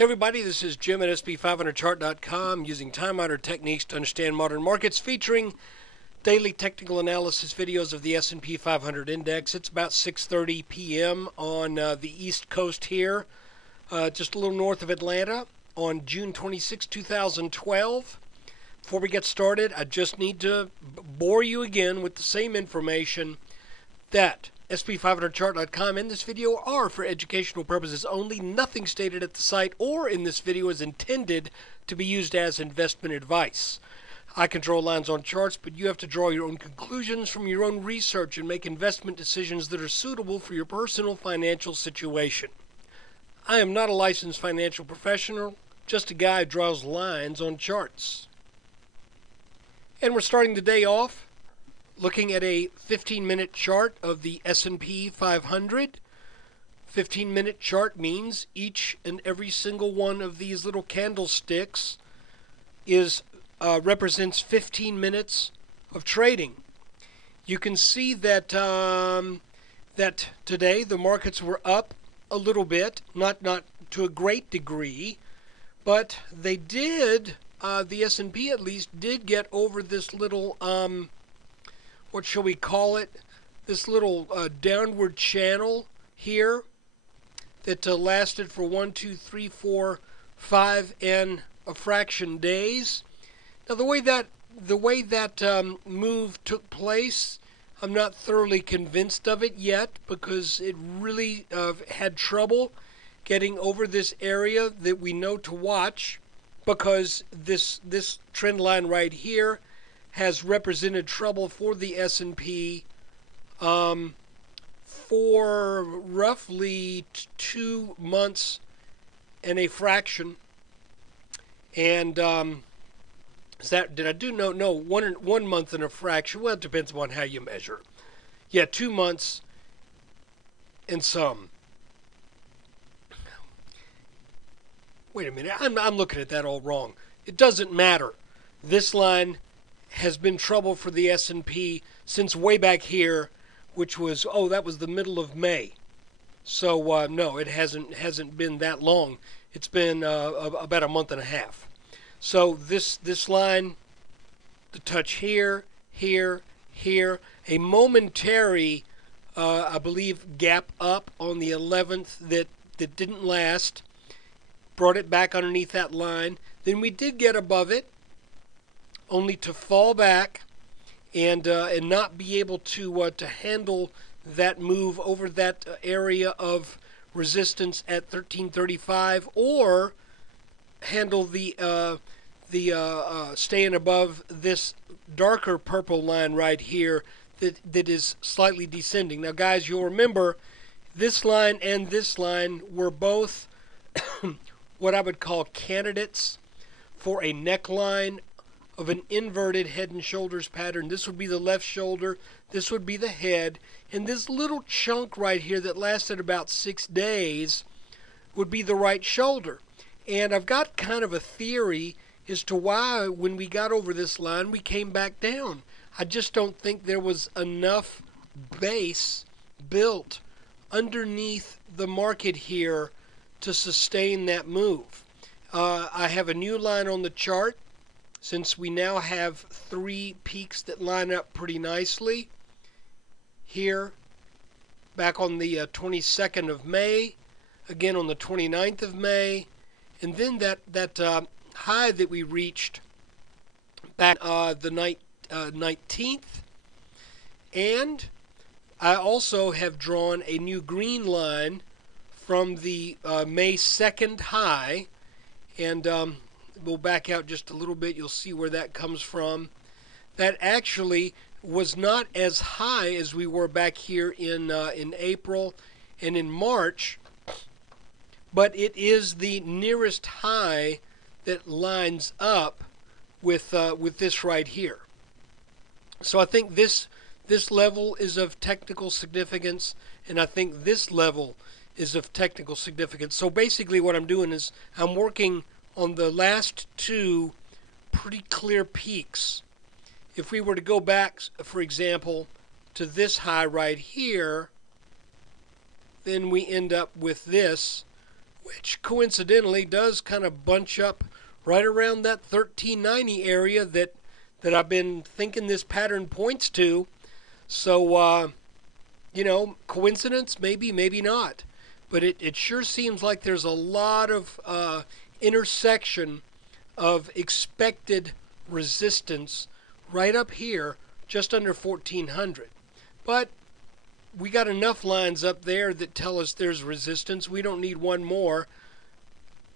Hey everybody, this is Jim at SP500chart.com using time-honored techniques to understand modern markets, featuring daily technical analysis videos of the S&P 500 index. It's about 6:30 p.m. on the East Coast here, just a little north of Atlanta on June 26, 2012. Before we get started, I just need to bore you again with the same information that SP500chart.com and this video are for educational purposes only. Nothing stated at the site or in this video is intended to be used as investment advice. I can draw lines on charts, but you have to draw your own conclusions from your own research and make investment decisions that are suitable for your personal financial situation. I am not a licensed financial professional, just a guy who draws lines on charts. And we're starting the day off looking at a 15-minute chart of the S&P 500. 15-minute chart means each and every single one of these little candlesticks represents 15 minutes of trading. You can see that that today the markets were up a little bit, not to a great degree, but they did. The S&P at least did get over this little what shall we call it? This little downward channel here that lasted for 1, 2, 3, 4, 5 and a fraction days. Now the way that move took place, I'm not thoroughly convinced of it yet, because it really had trouble getting over this area that we know to watch, because this trend line right here has represented trouble for the S&P for roughly 2 months and a fraction. And is that, did I do? No, 1 month and a fraction. Well, it depends upon how you measure. Yeah, 2 months and some. Wait a minute, I'm looking at that all wrong. It doesn't matter. This line has been trouble for the S&P since way back here, which was, that was the middle of May. So no, it hasn't been that long. It's been about a month and a half. So this line, the touch here, a momentary, I believe, gap up on the 11th that didn't last, brought it back underneath that line. Then we did get above it, only to fall back and not be able to handle that move over that area of resistance at 1335, or handle the staying above this darker purple line right here that is slightly descending. Now, guys, you'll remember this line and this line were both what I would call candidates for a neckline of an inverted head and shoulders pattern. This would be the left shoulder, this would be the head, and this little chunk right here that lasted about 6 days would be the right shoulder. And I've got kind of a theory as to why, when we got over this line, we came back down. I just don't think there was enough base built underneath the market here to sustain that move. I have a new line on the chart, since we now have 3 peaks that line up pretty nicely. Here, back on the 22nd of May, again on the 29th of May, and then that high that we reached back the 19th. And I also have drawn a new green line from the May 2nd high, and we'll back out just a little bit. You'll see where that comes from. That actually was not as high as we were back here in April and in March, but it is the nearest high that lines up with this right here. So I think this level is of technical significance, and I think this level is of technical significance. So basically what I'm doing is I'm working on the last 2 pretty clear peaks. If we were to go back, for example, to this high right here, then we end up with this which coincidentally does kind of bunch up right around that 1390 area that I've been thinking this pattern points to. So, coincidence? Maybe, maybe not. But it sure seems like there's a lot of intersection of expected resistance right up here, just under 1400. But we got enough lines up there that tell us there's resistance. We don't need one more.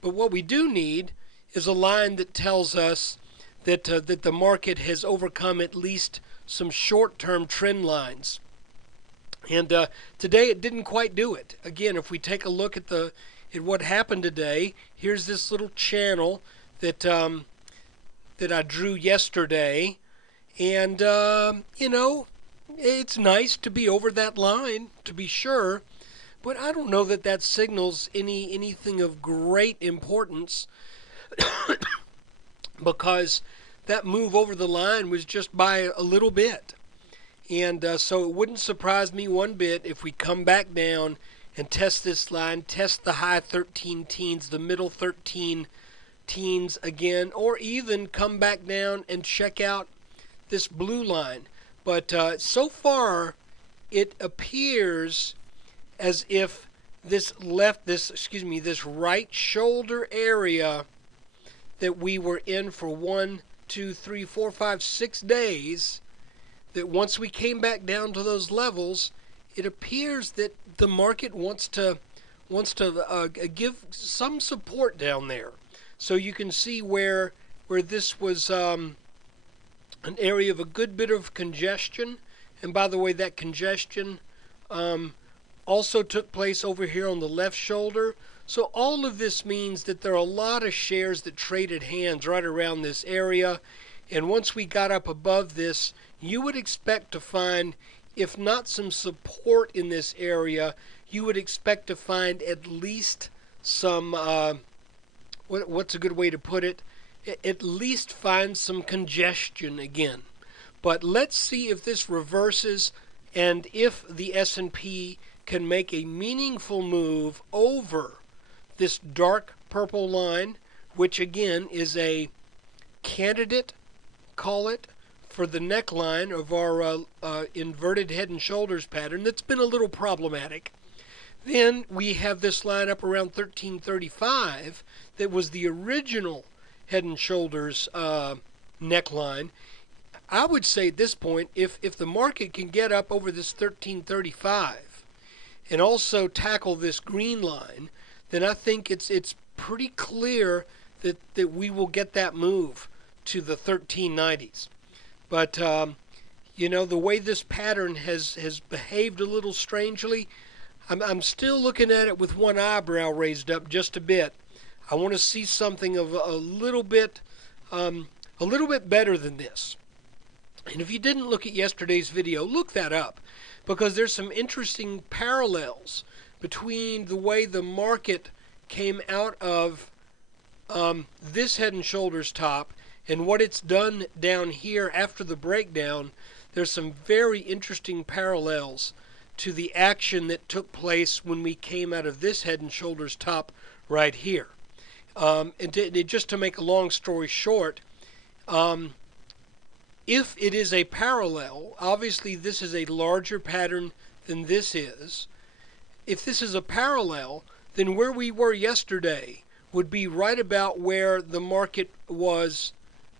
But what we do need is a line that tells us that the market has overcome at least some short-term trend lines. And today it didn't quite do it. Again, if we take a look at what happened today, here's this little channel that I drew yesterday, and it's nice to be over that line, to be sure, but I don't know that that signals anything of great importance because that move over the line was just by a little bit. And so it wouldn't surprise me one bit if we come back down and test this line, test the high 13 teens, the middle 13 teens again, or even come back down and check out this blue line. But so far, it appears as if this right shoulder area that we were in for 1, 2, 3, 4, 5, 6 days, that once we came back down to those levels, it appears that the market wants to give some support down there. So you can see where this was an area of a good bit of congestion. And by the way, that congestion also took place over here on the left shoulder. So all of this means that there are a lot of shares that traded hands right around this area. And once we got up above this, you would expect to find, if not some support in this area, you would expect to find at least some, what's a good way to put it? At least find some congestion again. But let's see if this reverses and if the S&P can make a meaningful move over this dark purple line, which again is a candidate, call it, for the neckline of our inverted head and shoulders pattern that's been a little problematic. Then we have this line up around 1335 that was the original head and shoulders neckline. I would say at this point, if the market can get up over this 1335 and also tackle this green line, then I think it's pretty clear that we will get that move to the 1390s. But, the way this pattern has behaved a little strangely, I'm still looking at it with one eyebrow raised up just a bit. I want to see something of a little bit better than this. And if you didn't look at yesterday's video, look that up, because there's some interesting parallels between the way the market came out of this head and shoulders top and what it's done down here after the breakdown. There's some very interesting parallels to the action that took place when we came out of this head and shoulders top right here. Just to make a long story short, if it is a parallel, obviously this is a larger pattern than this is. If this is a parallel, then where we were yesterday would be right about where the market was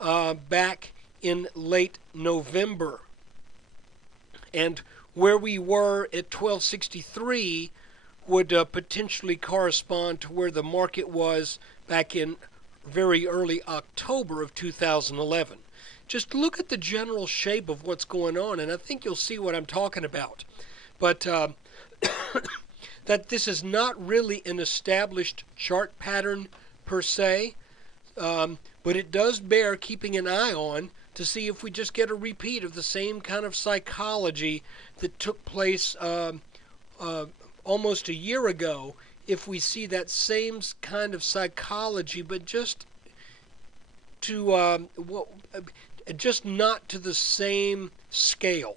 back in late November. And where we were at 1263 would potentially correspond to where the market was back in very early October of 2011. Just look at the general shape of what's going on, and I think you'll see what I'm talking about. But that this is not really an established chart pattern per se, but it does bear keeping an eye on to see if we just get a repeat of the same kind of psychology that took place almost a year ago. If we see that same kind of psychology, but just to just not to the same scale,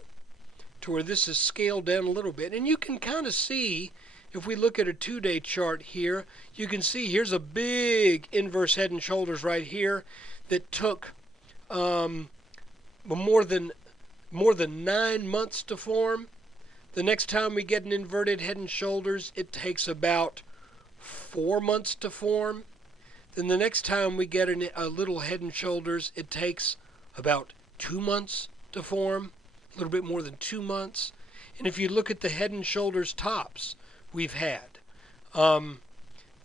to where this is scaled down a little bit. And you can kind of see, if we look at a 2-day chart here, you can see here's a big inverse head and shoulders right here that took more than 9 months to form. The next time we get an inverted head and shoulders, it takes about 4 months to form. Then the next time we get a little head and shoulders, it takes about 2 months to form, a little bit more than 2 months. And if you look at the head and shoulders tops we've had,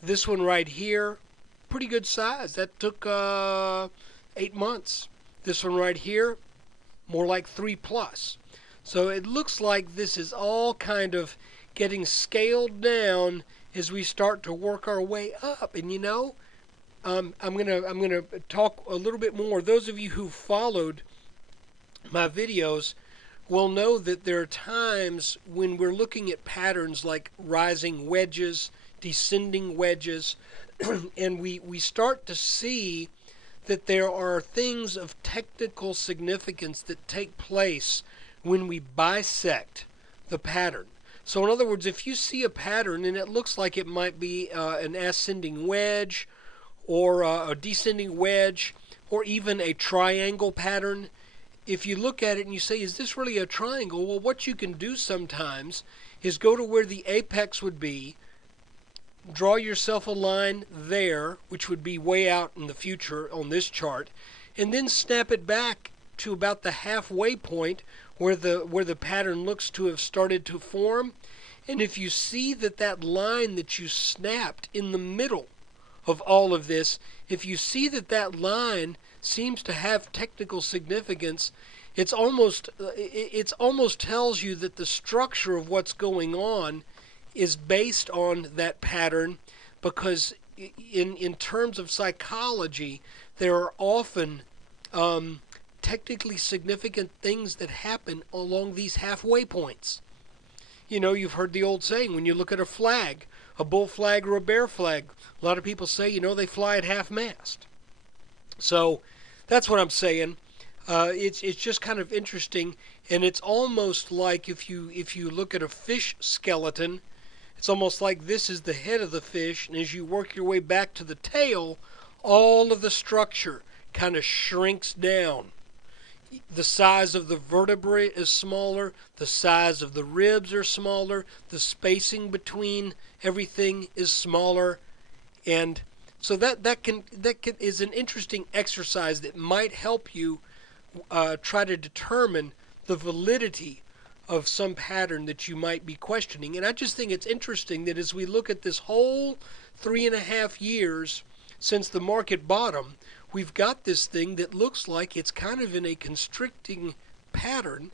this one right here, pretty good size. That took 8 months. This one right here, more like 3+. So it looks like this is all kind of getting scaled down as we start to work our way up. And you know, I'm gonna talk a little bit more. Those of you who followed my videos will know that there are times when we're looking at patterns like rising wedges, descending wedges, and we start to see that there are things of technical significance that take place when we bisect the pattern. So in other words, if you see a pattern and it looks like it might be an ascending wedge or a descending wedge or even a triangle pattern, if you look at it and you say, is this really a triangle? Well, what you can do sometimes is go to where the apex would be, draw yourself a line there, which would be way out in the future on this chart, and then snap it back to about the halfway point where the pattern looks to have started to form. And if you see that line that you snapped in the middle of all of this, if you see that line seems to have technical significance, it almost tells you that the structure of what's going on is based on that pattern, because in terms of psychology, there are often technically significant things that happen along these halfway points. You know, you've heard the old saying, when you look at a flag, a bull flag or a bear flag, a lot of people say, you know, they fly at half-mast. So that's what I'm saying. It's just kind of interesting, and it's almost like if you look at a fish skeleton, it's almost like this is the head of the fish, and as you work your way back to the tail, all of the structure kind of shrinks down. The size of the vertebrae is smaller, the size of the ribs are smaller, the spacing between everything is smaller, and so that is an interesting exercise that might help you try to determine the validity of some pattern that you might be questioning. And I just think it's interesting that as we look at this whole 3.5 years since the market bottom, we've got this thing that looks like it's kind of in a constricting pattern,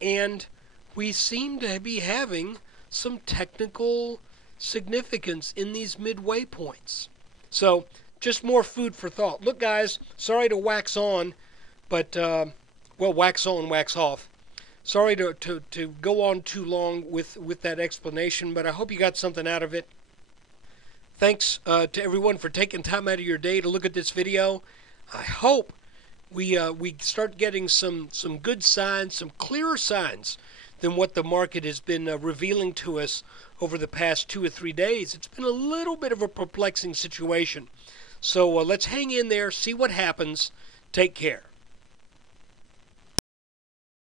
and we seem to be having some technical significance in these midway points. So just more food for thought. Look, guys, sorry to wax on, but, well, wax on, wax off. Sorry to go on too long with that explanation, but I hope you got something out of it. Thanks to everyone for taking time out of your day to look at this video. I hope we start getting some good signs, some clearer signs than what the market has been revealing to us over the past 2 or 3 days. It's been a little bit of a perplexing situation. So let's hang in there, see what happens. Take care.